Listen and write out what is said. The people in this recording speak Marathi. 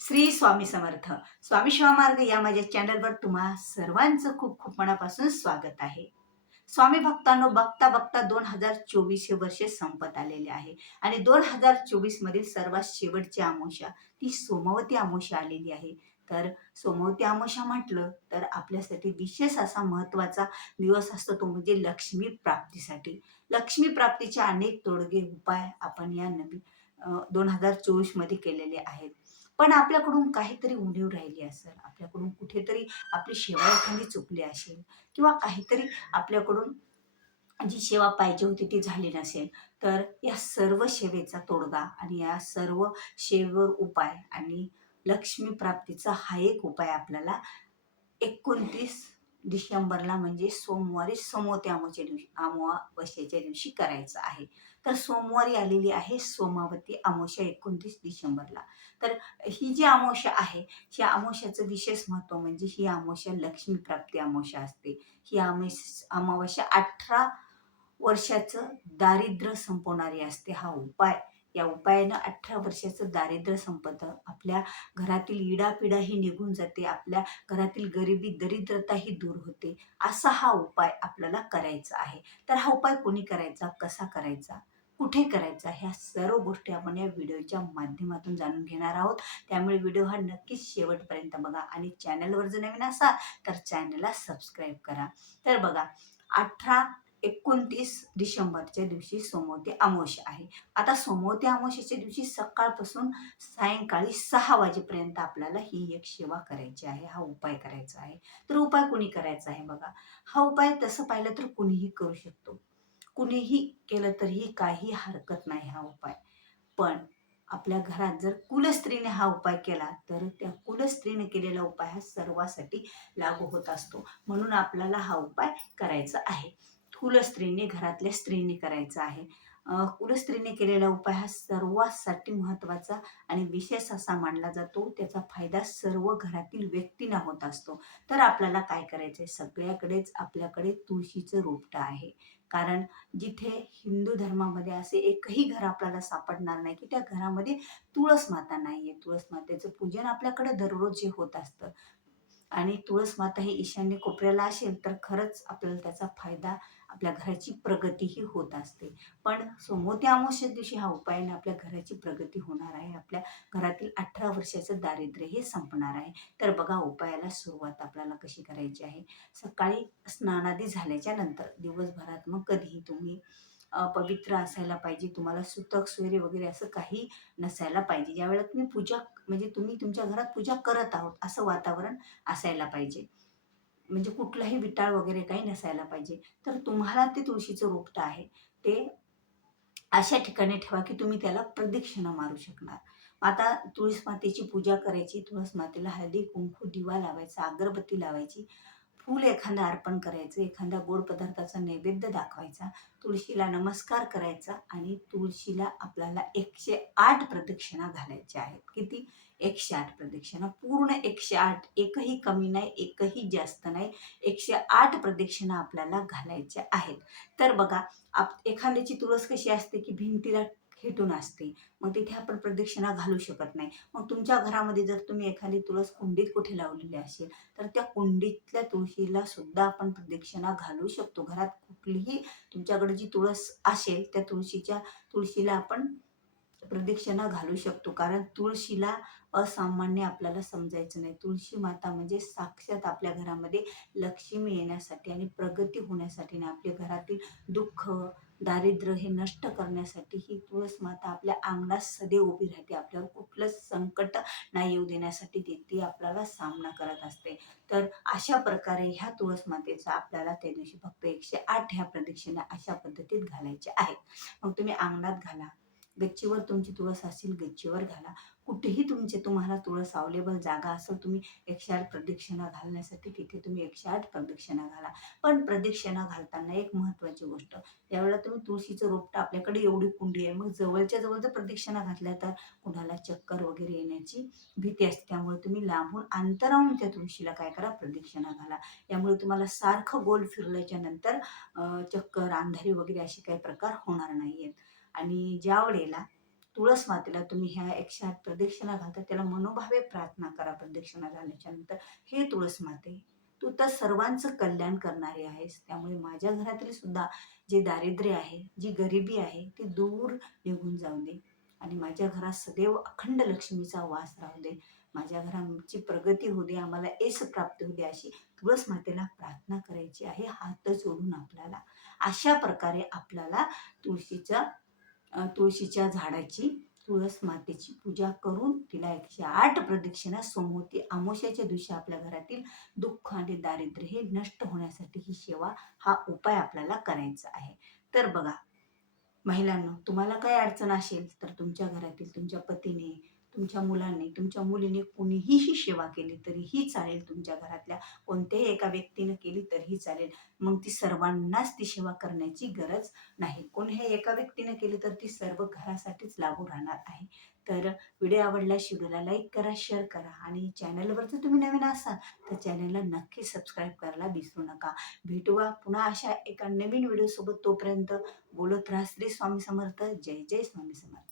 श्री स्वामी समर्थ. स्वामी शिवामार्ग या माझ्या चॅनलवर तुम्हा सर्वांचं खूप खूप मनापासून स्वागत आहे. स्वामी भक्तांनो बघता बघता दोन हजार चोवीस हे वर्ष संपत आलेले आहे. आणि दोन हजार चोवीस मधील सर्वात शेवटची आमोशा ती सोमवती आमोशा आलेली आहे. तर सोमवती आमोशा म्हटलं तर आपल्यासाठी विशेष असा महत्त्वाचा दिवस असतो तो म्हणजे लक्ष्मी प्राप्तीसाठी. लक्ष्मी प्राप्तीचे अनेक तोडगे उपाय आपण या नवी दोन हजार चोवीसमध्ये केलेले आहेत. पण आपल्याकडून काहीतरी उणीव राहिली असेल आपल्याकडून कुठेतरी आपली सेवा एखादी चुकली असेल किंवा काहीतरी आपल्याकडून जी सेवा पाहिजे होती ती झाली नसेल तर या सर्व सेवेचा तोडगा आणि या सर्व सेवेवर उपाय आणि लक्ष्मी प्राप्तीचा हा एक उपाय आपल्याला एकोणतीस डिसेंबरला म्हणजे सोमवारी समोत्या अमावस्या अमावस्येच्या दिवशी करायचं आहे. तर सोमवारी आलेली आहे सोमावती अमावस्या एकोणतीस डिसेंबरला. तर ही जी अमावस्या आहे या अमावस्याचं विशेष महत्त्व म्हणजे ही अमावस्या लक्ष्मी प्राप्ती अमावस्या असते. ही अमावस अमावस्या अठरा वर्षाचं दारिद्र्य संपवणारी असते. हा उपाय या उपायानं अठरा वर्षाचं दारिद्र्य संपतं आपल्या घरातील इडापिडाही निघून जाते आपल्या घरातील गरिबी दरिद्रताही दूर होते असा हा उपाय आपल्याला करायचा आहे. तर हा उपाय कोणी करायचा? कसा करायचा? कुठे करायचा? ह्या सर्व गोष्टी आपण या व्हिडिओच्या माध्यमातून जाणून घेणार आहोत. त्यामुळे व्हिडिओ हा नक्कीच शेवटपर्यंत बघा आणि चॅनलवर जर नवीन असाल तर चॅनलला सबस्क्राईब करा. तर बघा अठरा एकोणतीस डिसेंबरच्या दिवशी सोमवती अमावस्या आहे. आता सोमवती अमावस्याच्या दिवशी सकाळपासून सायंकाळी सहा वाजेपर्यंत आपल्याला ही एक सेवा करायची आहे हा उपाय करायचा आहे. तर उपाय कुणी करायचा आहे बघा? हा उपाय तसं पाहिलं तर कुणीही करू शकतो. कुणीही केलं तरीही काही हरकत नाही हा उपाय. पण आपल्या घरात जर कुलस्त्रीने हा उपाय केला तर त्या कुलस्त्रीने केलेला उपाय हा सर्वासाठी लागू होत असतो. म्हणून आपल्याला हा उपाय करायचा आहे. कुलस्त्रीने घरातल्या स्त्रीने करायचा आहे. कुलस्त्रीने केलेला उपाय हा सर्वांसाठी महत्त्वाचा आणि विशेष असा मानला जातो. त्याचा फायदा सर्व घरातील व्यक्तींना होत असतो. तर आपल्याला काय करायचं आहे सगळ्याकडेच आपल्याकडे तुळशीचं रोपटं आहे. कारण जिथे हिंदू धर्मामध्ये असे एकही घर आपल्याला सापडणार नाही की त्या घरामध्ये तुळस माता नाही आहे तुळस मातेचं पूजन आपल्याकडे दररोज जे होत असतं. आणि तुळस माता ही ईशान्य कोपऱ्याला असेल तर खरंच आपल्याला त्याचा फायदा आपल्या घराची प्रगतीही होत असते. पण सोमोती अमावस्या दिवशी हा उपायाने आपल्या घराची प्रगती होणार आहे. आपल्या घरातील अठरा वर्षाचं दारिद्र्य हे संपणार आहे. तर बघा उपायाला सुरुवात आपल्याला कशी करायची आहे? सकाळी स्नानादी झाल्याच्यानंतर दिवसभरात मग कधीही तुम्ही पवित्र असायला पाहिजे. तुम्हाला सुतक सोयरे वगैरे असं काही नसायला पाहिजे. ज्यावेळेला तुम्ही पूजा म्हणजे तुम्ही तुमच्या घरात पूजा करत आहोत असं वातावरण असायला पाहिजे. म्हणजे कुठलाही विटाळ वगैरे काही नसायला पाहिजे. तर तुम्हाला ते तुळशीचं रोपटं आहे. ते अशा ठिकाणी ठेवा की तुम्ही त्याला प्रदक्षिणा मारू शकणार. आता तुळस मातेची पूजा करायची तुळस मातेला हळदी कुंकू दिवा लावायचा अगरबत्ती लावायची फूल एखादं अर्पण करायचं एखाद्या गोड पदार्थाचा नैवेद्य दाखवायचा तुळशीला नमस्कार करायचा आणि तुळशीला आपल्याला एकशे आठ प्रदक्षिणा घालायच्या आहेत. किती? एकशे आठ प्रदक्षिणा. पूर्ण एकशे आठ एकही कमी नाही एकही जास्त नाही एकशे आठ प्रदक्षिणा आपल्याला घालायच्या आहेत. तर बघा आप एखाद्याची तुळस कशी असते की भिंतीला खेटून असते मग तिथे आपण प्रदक्षिणा घालू शकत नाही. मग तुमच्या घरामध्ये जर तुम्ही एखादी तुळस कुंडीत कुठे लावलेली असेल तर त्या कुंडीतल्या तुळशीला सुद्धा आपण प्रदक्षिणा घालू शकतो. घरात कुठलीही तुमच्याकडे जी तुळस असेल त्या तुळशीच्या तुळशीला आपण प्रदक्षिणा घालू शकतो. कारण तुळशीला असामान्य आपल्याला समजायचं नाही. तुळशी माता म्हणजे साक्षात आपल्या घरामध्ये लक्ष्मी येण्यासाठी आणि प्रगती होण्यासाठी आणि आपल्या घरातील दुःख दारिद्र्य हे नष्ट करण्यासाठी ही तुळस माता आपल्या अंगणात सदैव उभी राहते. आपल्यावर कुठलंच संकट नाही येऊ देण्यासाठी ती ती आपल्याला सामना करत असते. तर अशा प्रकारे ह्या तुळस मातेचा आपल्याला त्या दिवशी फक्त एकशे आठ ह्या प्रदक्षिणा अशा पद्धतीत घालायच्या आहेत. मग तुम्ही अंगणात घाला. गच्चीवर तुमची तुळस असेल गच्चीवर घाला. कुठेही तुमचे तुम्हाला तुळस अवेलेबल जागा असेल तुम्ही एकशे आठ प्रदक्षिणा घालण्यासाठी तिथे तुम्ही एकशे आठ प्रदक्षिणा घाला. पण प्रदक्षिणा घालताना एक महत्त्वाची गोष्ट त्यावेळेला तुम्ही तुळशीचं रोपटं आपल्याकडे एवढी कुंडी आहे. मग जवळच्या जवळ जर प्रदक्षिणा घातल्या तर कुणाला चक्कर वगैरे येण्याची भीती असते. त्यामुळे तुम्ही लांबून अंतरावून त्या तुळशीला काय करा? प्रदक्षिणा घाला. यामुळे तुम्हाला सारखं गोल फिरल्याच्या नंतर चक्कर अंधारी वगैरे असे काही प्रकार होणार नाही आहेत आणि ज्या वेळेला तुळस मातेला तुम्ही ह्या एकशे आठ प्रदक्षिणा घालता त्याला मनोभावे प्रार्थना करा प्रदक्षिणा झाल्याच्यानंतर. हे तुळस माते तू तर सर्वांचं कल्याण करणारी आहेस. त्यामुळे माझ्या घरातील सुद्धा जे दारिद्र्य आहे जी गरिबी आहे ती दूर निघून जाऊ दे. आणि माझ्या घरात सदैव अखंड लक्ष्मीचा वास राहू दे. माझ्या घराची प्रगती होऊ दे आम्हाला यश प्राप्त होऊ दे अशी तुळस मातेला प्रार्थना करायची आहे. हात जोडून आपल्याला अशा प्रकारे आपल्याला तुळशीचा तुळशीच्या झाडाची तुळस मातेची पूजा करून तिला एकशे आठ प्रदक्षिणा सोमवती. अमावस्याच्या दिवशी आपल्या घरातील दुःख आणि दारिद्र्य हे नष्ट होण्यासाठी ही सेवा हा उपाय आपल्याला करायचा आहे. तर बघा महिलांनो तुम्हाला काय अडचण असेल तर तुमच्या घरातील तुमच्या पतीने तुमच्या मुलांनी तुमच्या मुलीने कुणीही ही सेवा केली तरीही चालेल तुमच्या घरातल्या. कोणत्याही एका व्यक्तीनं केली तरीही चालेल. मग ती सर्वांनाच ती सेवा करण्याची गरज नाही. कोणी एका व्यक्तीने केली तर ती सर्व घरासाठीच लागू राहणार आहे. तर व्हिडिओ आवडल्यास व्हिडिओला लाईक करा शेअर करा आणि चॅनलवर जर तुम्ही नवीन असाल तर चॅनलला नक्की सबस्क्राईब करायला विसरू नका. भेटूया पुन्हा अशा एका नवीन व्हिडिओसोबत. तोपर्यंत बोलत राहा. श्री स्वामी समर्थ. जय जय स्वामी समर्थ.